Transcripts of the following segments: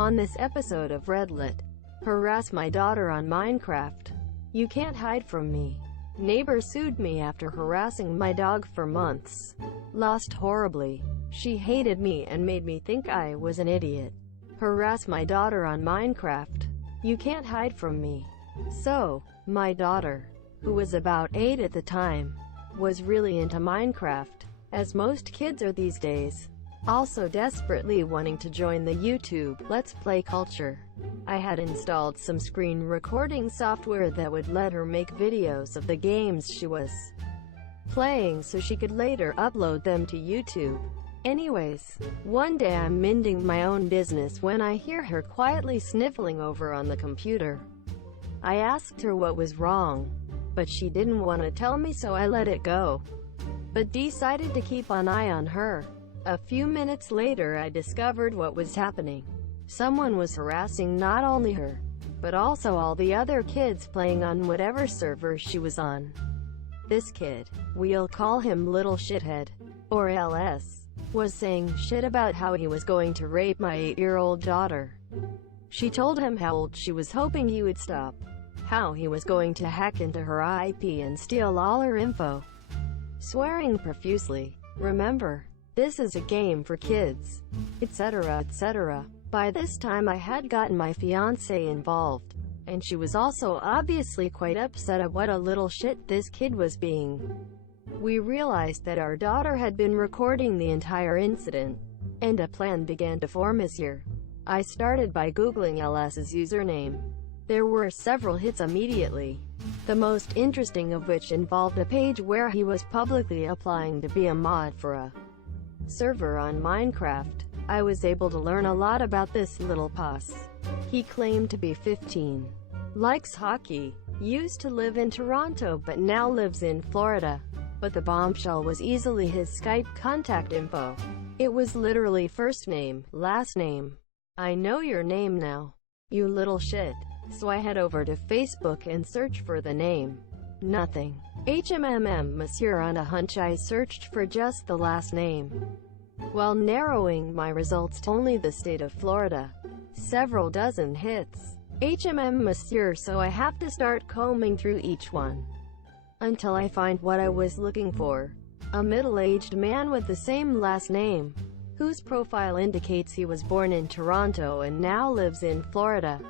On this episode of Redlit, harass my daughter on Minecraft. You can't hide from me. Neighbor sued me after harassing my dog for months. Lost horribly. She hated me and made me think I was an idiot. Harass my daughter on Minecraft. You can't hide from me. So, my daughter, who was about 8 at the time, was really into Minecraft, as most kids are these days. Also desperately wanting to join the YouTube Let's Play culture. I had installed some screen recording software that would let her make videos of the games she was playing so she could later upload them to YouTube. Anyways, one day I'm minding my own business when I hear her quietly sniffling over on the computer. I asked her what was wrong, but she didn't want to tell me, so I let it go, but decided to keep an eye on her. A few minutes later I discovered what was happening. Someone was harassing not only her, but also all the other kids playing on whatever server she was on. This kid, we'll call him Little Shithead, or LS, was saying shit about how he was going to rape my 8-year-old daughter. She told him how old she was, hoping he would stop, how he was going to hack into her IP and steal all her info, swearing profusely. Remember, this is a game for kids, etc., etc. By this time I had gotten my fiancé involved, and she was also obviously quite upset at what a little shit this kid was being. We realized that our daughter had been recording the entire incident, and a plan began to form as here. I started by Googling LS's username. There were several hits immediately, the most interesting of which involved a page where he was publicly applying to be a mod for a server on Minecraft. I was able to learn a lot about this little puss. He claimed to be 15, likes hockey, used to live in Toronto but now lives in Florida. But the bombshell was easily his Skype contact info. It was literally first name, last name. I know your name now, you little shit. So I head over to Facebook and search for the name. Nothing. Monsieur, on a hunch I searched for just the last name, while narrowing my results to only the state of Florida. Several dozen hits. Monsieur, so I have to start combing through each one until I find what I was looking for. A middle-aged man with the same last name, whose profile indicates he was born in Toronto and now lives in Florida.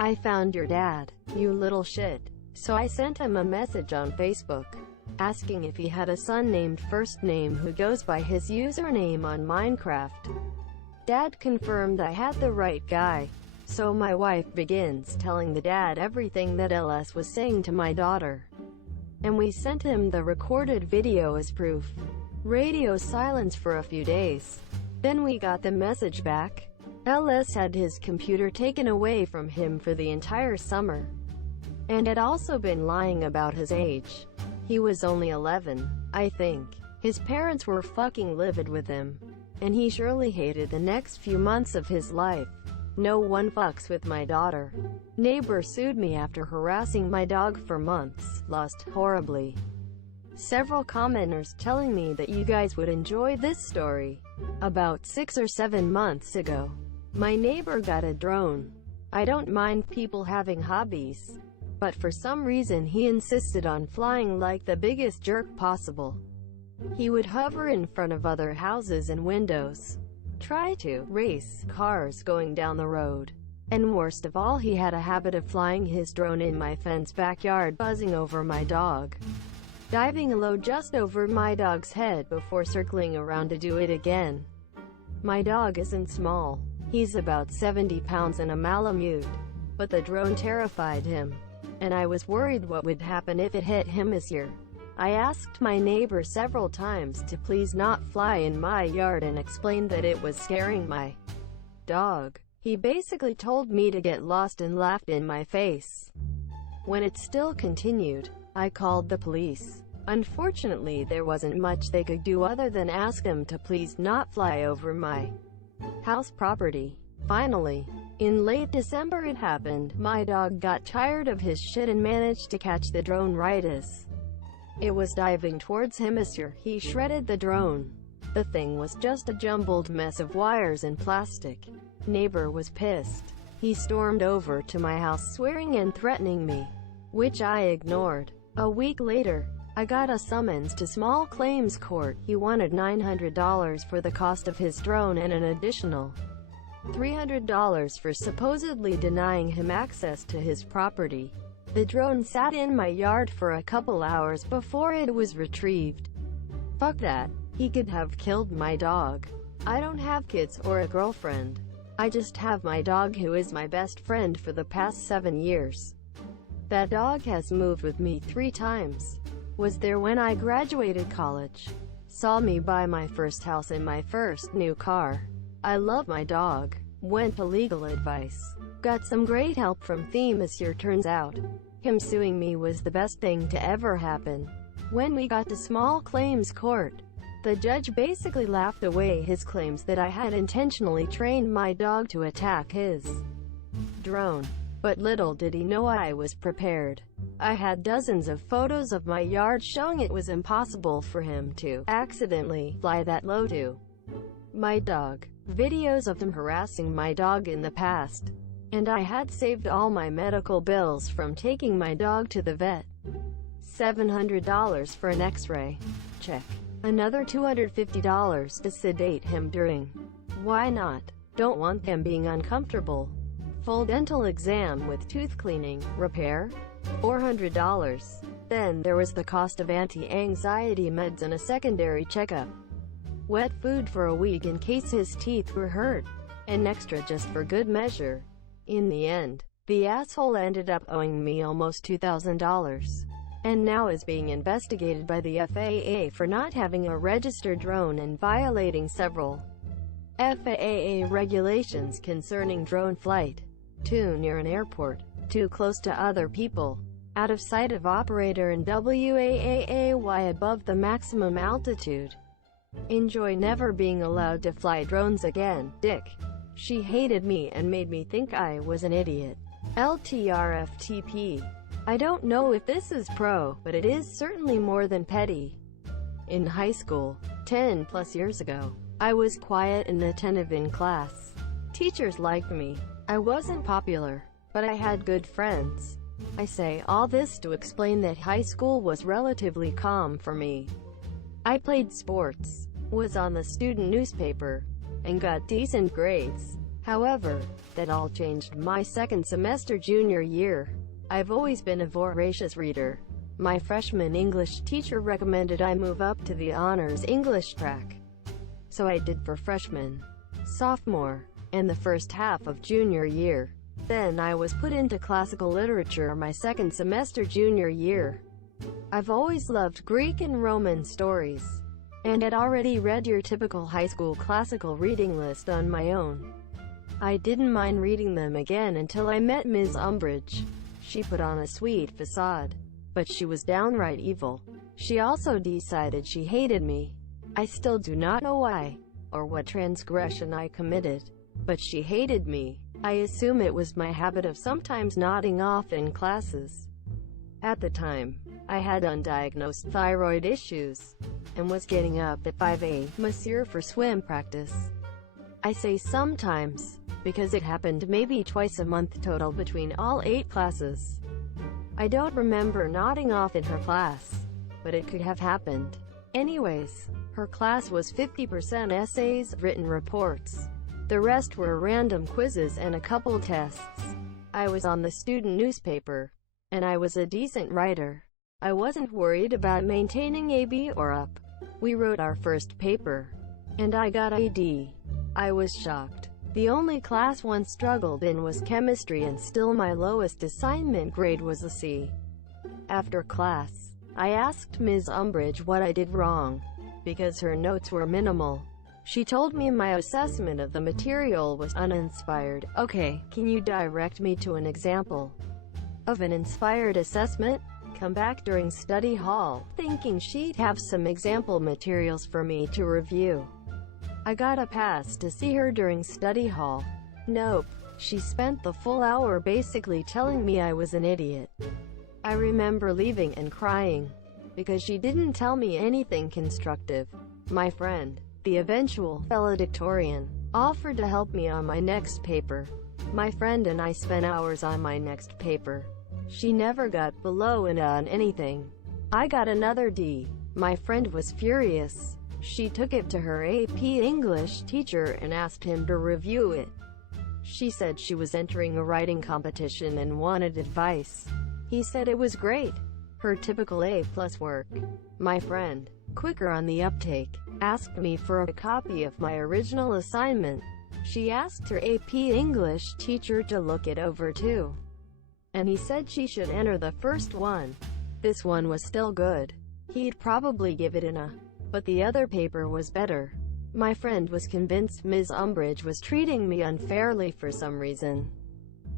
I found your dad, you little shit. So I sent him a message on Facebook, asking if he had a son named first name who goes by his username on Minecraft. Dad confirmed I had the right guy. So my wife begins telling the dad everything that LS was saying to my daughter, and we sent him the recorded video as proof. Radio silence for a few days. Then we got the message back. LS had his computer taken away from him for the entire summer, and had also been lying about his age. He was only 11, I think. His parents were fucking livid with him, and he surely hated the next few months of his life. No one fucks with my daughter. Neighbor sued me after harassing my dog for months. Lost horribly. Several commenters telling me that you guys would enjoy this story. About 6 or 7 months ago, my neighbor got a drone. I don't mind people having hobbies, but for some reason he insisted on flying like the biggest jerk possible. He would hover in front of other houses and windows, try to race cars going down the road, and worst of all, he had a habit of flying his drone in my fence backyard, buzzing over my dog, diving low just over my dog's head before circling around to do it again. My dog isn't small. He's about 70 pounds and a Malamute, but the drone terrified him, and I was worried what would happen if it hit him. Monsieur, I asked my neighbor several times to please not fly in my yard and explained that it was scaring my dog. He basically told me to get lost and laughed in my face. When it still continued, I called the police. Unfortunately, there wasn't much they could do other than ask him to please not fly over my house property. Finally, in late December it happened. My dog got tired of his shit and managed to catch the drone right as it was diving towards him. Monsieur, he shredded the drone. The thing was just a jumbled mess of wires and plastic. Neighbor was pissed. He stormed over to my house swearing and threatening me, which I ignored. A week later, I got a summons to small claims court. He wanted $900 for the cost of his drone and an additional $300 for supposedly denying him access to his property. The drone sat in my yard for a couple hours before it was retrieved. Fuck that. He could have killed my dog. I don't have kids or a girlfriend. I just have my dog, who is my best friend for the past 7 years. That dog has moved with me 3 times. Was there when I graduated college. Saw me buy my first house and my first new car. I love my dog. Went to legal advice. Got some great help from Monsieur. Turns out, him suing me was the best thing to ever happen. When we got to small claims court, the judge basically laughed away his claims that I had intentionally trained my dog to attack his drone. But little did he know I was prepared. I had dozens of photos of my yard showing it was impossible for him to accidentally fly that low to my dog. Videos of him harassing my dog in the past. And I had saved all my medical bills from taking my dog to the vet. $700 for an x-ray. Check. Another $250 to sedate him during. Why not? Don't want him being uncomfortable. Full dental exam with tooth cleaning, repair? $400. Then there was the cost of anti-anxiety meds and a secondary checkup. Wet food for a week in case his teeth were hurt. An extra just for good measure. In the end, the asshole ended up owing me almost $2,000. And now is being investigated by the FAA for not having a registered drone and violating several FAA regulations concerning drone flight. Too near an airport, too close to other people, out of sight of operator, and WAAAY above the maximum altitude. Enjoy never being allowed to fly drones again, dick. She hated me and made me think I was an idiot. LTRFTP. I don't know if this is pro, but it is certainly more than petty. In high school, 10 plus years ago, I was quiet and attentive in class. Teachers liked me. I wasn't popular, but I had good friends. I say all this to explain that high school was relatively calm for me. I played sports, was on the student newspaper, and got decent grades. However, that all changed my second semester junior year. I've always been a voracious reader. My freshman English teacher recommended I move up to the honors English track. So I did for freshman, sophomore, and the first half of junior year. Then I was put into classical literature my second semester junior year. I've always loved Greek and Roman stories, and had already read your typical high school classical reading list on my own. I didn't mind reading them again until I met Ms. Umbridge. She put on a sweet facade, but she was downright evil. She also decided she hated me. I still do not know why, or what transgression I committed, but she hated me. I assume it was my habit of sometimes nodding off in classes. At the time, I had undiagnosed thyroid issues, and was getting up at 5 a.m. for swim practice. I say sometimes, because it happened maybe twice a month total between all 8 classes. I don't remember nodding off in her class, but it could have happened. Anyways, her class was 50% essays, written reports. The rest were random quizzes and a couple tests. I was on the student newspaper, and I was a decent writer. I wasn't worried about maintaining a B or up. We wrote our first paper, and I got a D. I was shocked. The only class one struggled in was chemistry, and still my lowest assignment grade was a C. After class, I asked Ms. Umbridge what I did wrong, because her notes were minimal. She told me my assessment of the material was uninspired. Okay, can you direct me to an example of an inspired assessment? Come back during study hall, thinking she'd have some example materials for me to review. I got a pass to see her during study hall. Nope. She spent the full hour basically telling me I was an idiot. I remember leaving and crying, because she didn't tell me anything constructive. My friend, The eventual valedictorian offered to help me on my next paper. My friend and I spent hours on my next paper. She never got below an A on anything. I got another D. My friend was furious. She took it to her AP English teacher and asked him to review it. She said she was entering a writing competition and wanted advice. He said it was great. Her typical A+ work. My friend, quicker on the uptake, asked me for a copy of my original assignment. She asked her AP English teacher to look it over too. And he said she should enter the first one. This one was still good. He'd probably give it an A, but the other paper was better. My friend was convinced Ms. Umbridge was treating me unfairly for some reason,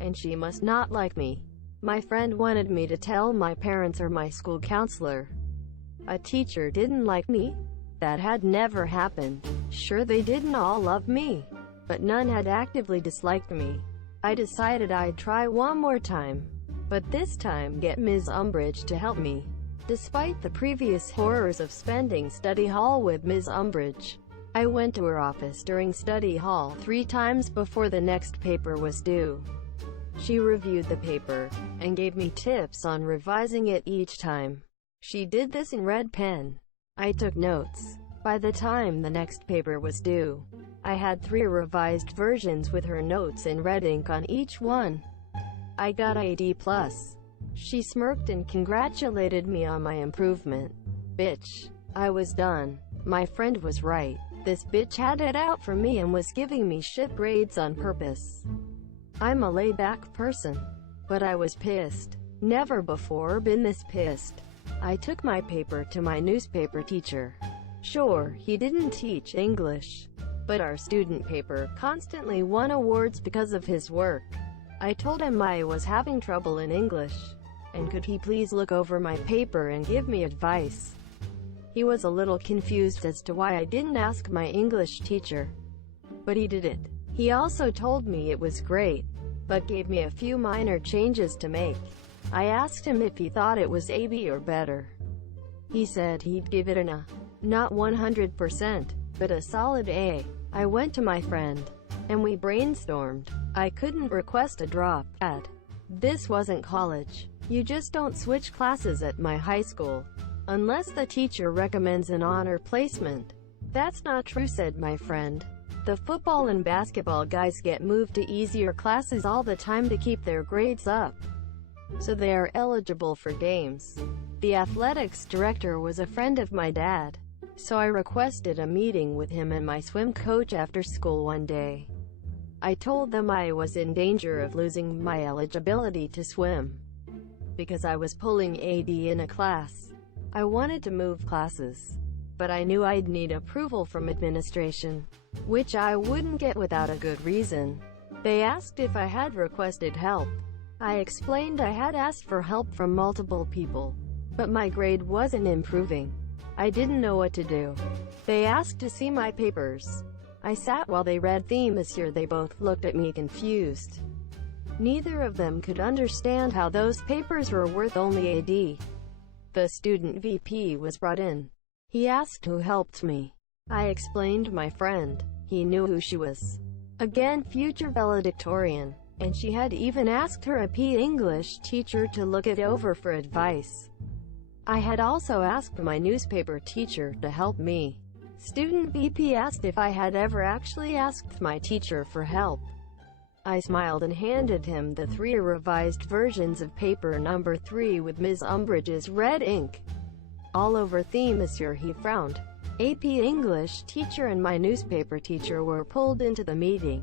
and she must not like me. My friend wanted me to tell my parents or my school counselor. A teacher didn't like me? That had never happened. Sure, they didn't all love me, but none had actively disliked me. I decided I'd try one more time, but this time get Ms. Umbridge to help me. Despite the previous horrors of spending study hall with Ms. Umbridge, I went to her office during study hall 3 times before the next paper was due. She reviewed the paper, and gave me tips on revising it each time. She did this in red pen. I took notes. By the time the next paper was due, I had 3 revised versions with her notes in red ink on each one. I got a D+. She smirked and congratulated me on my improvement. Bitch. I was done. My friend was right. This bitch had it out for me and was giving me shit grades on purpose. I'm a laid-back person, but I was pissed. Never before been this pissed. I took my paper to my newspaper teacher. Sure, he didn't teach English, but our student paper constantly won awards because of his work. I told him I was having trouble in English, and could he please look over my paper and give me advice. He was a little confused as to why I didn't ask my English teacher, but he did it. He also told me it was great, but gave me a few minor changes to make. I asked him if he thought it was A, B, or better. He said he'd give it an A. Not 100%, but a solid A. I went to my friend, and we brainstormed. I couldn't request a drop. This wasn't college. You just don't switch classes at my high school, unless the teacher recommends an honor placement. That's not true, said my friend. The football and basketball guys get moved to easier classes all the time to keep their grades up, so they are eligible for games. The athletics director was a friend of my dad, so I requested a meeting with him and my swim coach after school one day. I told them I was in danger of losing my eligibility to swim, because I was pulling AD in a class. I wanted to move classes, but I knew I'd need approval from administration, which I wouldn't get without a good reason. They asked if I had requested help. I explained I had asked for help from multiple people, but my grade wasn't improving. I didn't know what to do. They asked to see my papers. I sat while they read them. Monsieur, they both looked at me confused. Neither of them could understand how those papers were worth only a D. The student VP was brought in. He asked who helped me. I explained my friend. He knew who she was. Again, future valedictorian. And she had even asked her AP English teacher to look it over for advice. I had also asked my newspaper teacher to help me. Student VP asked if I had ever actually asked my teacher for help. I smiled and handed him the 3 revised versions of paper number 3 with Ms. Umbridge's red ink all over theme. Monsieur, he frowned. AP English teacher and my newspaper teacher were pulled into the meeting.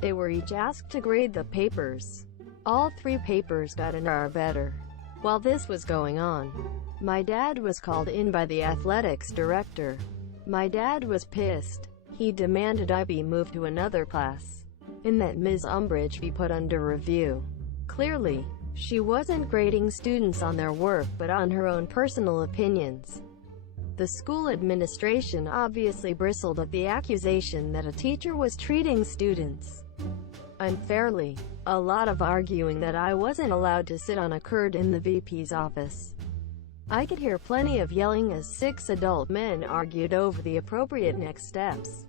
They were each asked to grade the papers. All 3 papers got an R or better. While this was going on, my dad was called in by the athletics director. My dad was pissed. He demanded I be moved to another class, and that Ms. Umbridge be put under review. Clearly, she wasn't grading students on their work but on her own personal opinions. The school administration obviously bristled at the accusation that a teacher was treating students unfairly. A lot of arguing that I wasn't allowed to sit on occurred in the VP's office. I could hear plenty of yelling as 6 adult men argued over the appropriate next steps.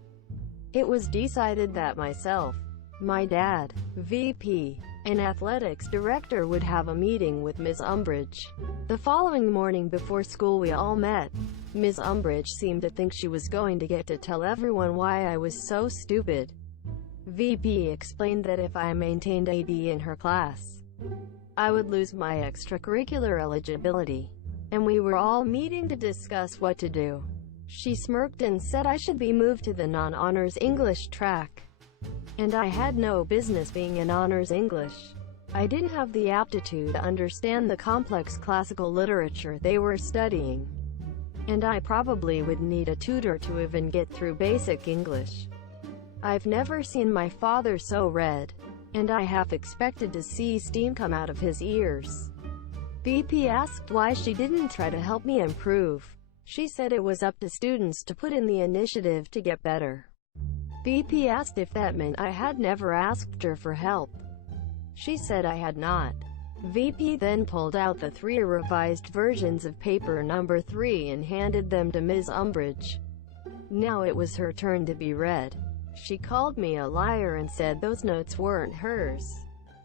It was decided that myself, my dad, VP, and athletics director would have a meeting with Ms. Umbridge. The following morning before school we all met. Ms. Umbridge seemed to think she was going to get to tell everyone why I was so stupid. VP explained that if I maintained AD in her class, I would lose my extracurricular eligibility, and we were all meeting to discuss what to do. She smirked and said I should be moved to the non-honors English track, and I had no business being in honors English. I didn't have the aptitude to understand the complex classical literature they were studying, and I probably would need a tutor to even get through basic English. I've never seen my father so red, and I half expected to see steam come out of his ears. VP asked why she didn't try to help me improve. She said it was up to students to put in the initiative to get better. VP asked if that meant I had never asked her for help. She said I had not. VP then pulled out the 3 revised versions of paper number 3 and handed them to Ms. Umbridge. Now it was her turn to be read. She called me a liar and said those notes weren't hers.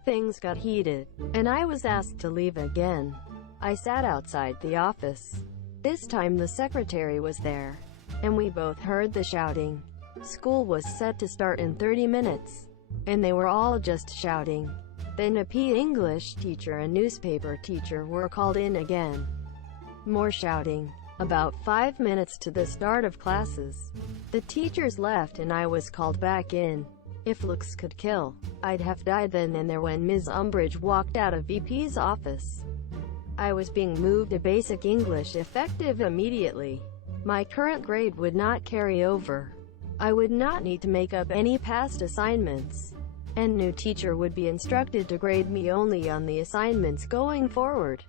Things got heated, and I was asked to leave again. I sat outside the office. This time the secretary was there, and we both heard the shouting. School was set to start in 30 minutes, and they were all just shouting. Then a PE English teacher and newspaper teacher were called in again. More shouting. About 5 minutes to the start of classes, the teachers left and I was called back in. If looks could kill, I'd have died then and there when Ms. Umbridge walked out of VP's office. I was being moved to basic English effective immediately. My current grade would not carry over. I would not need to make up any past assignments, and new teacher would be instructed to grade me only on the assignments going forward.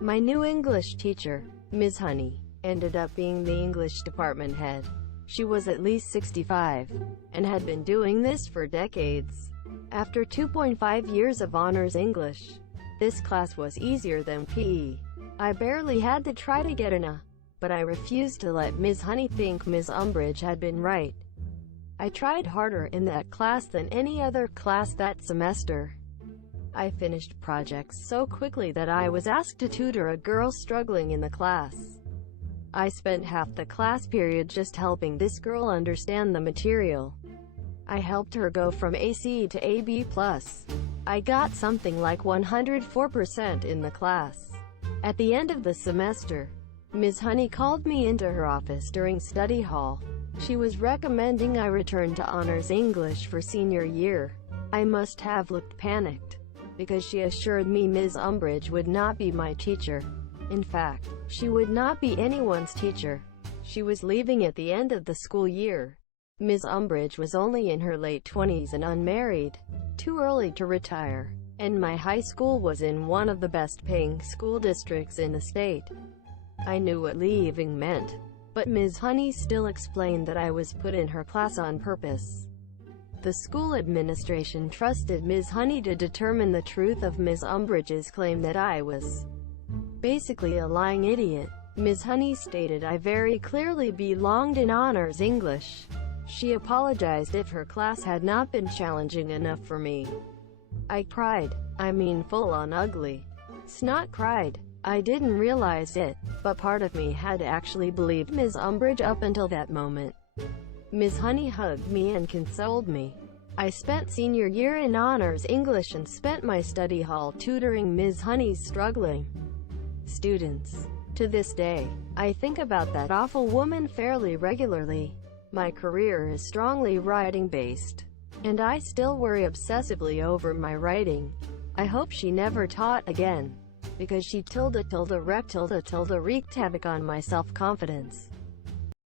My new English teacher, Ms. Honey, ended up being the English department head. She was at least 65, and had been doing this for decades. After 2.5 years of honors English, this class was easier than PE. I barely had to try to get an A, but I refused to let Ms. Honey think Ms. Umbridge had been right. I tried harder in that class than any other class that semester. I finished projects so quickly that I was asked to tutor a girl struggling in the class. I spent half the class period just helping this girl understand the material. I helped her go from AC to AB+. I got something like 104% in the class. At the end of the semester, Ms. Honey called me into her office during study hall. She was recommending I return to honors English for senior year. I must have looked panicked, because she assured me Ms. Umbridge would not be my teacher. In fact, she would not be anyone's teacher. She was leaving at the end of the school year. Ms. Umbridge was only in her late 20s and unmarried, too early to retire, and my high school was in one of the best-paying school districts in the state. I knew what leaving meant, but Ms. Honey still explained that I was put in her class on purpose. The school administration trusted Ms. Honey to determine the truth of Ms. Umbridge's claim that I was basically a lying idiot. Ms. Honey stated I very clearly belonged in honors English. She apologized if her class had not been challenging enough for me. I cried. I mean full-on ugly. Snot cried. I didn't realize it, but part of me had actually believed Ms. Umbridge up until that moment. Ms. Honey hugged me and consoled me. I spent senior year in honors English and spent my study hall tutoring Ms. Honey's struggling students. To this day, I think about that awful woman fairly regularly. My career is strongly writing-based, and I still worry obsessively over my writing. I hope she never taught again, because she wreaked havoc on my self-confidence.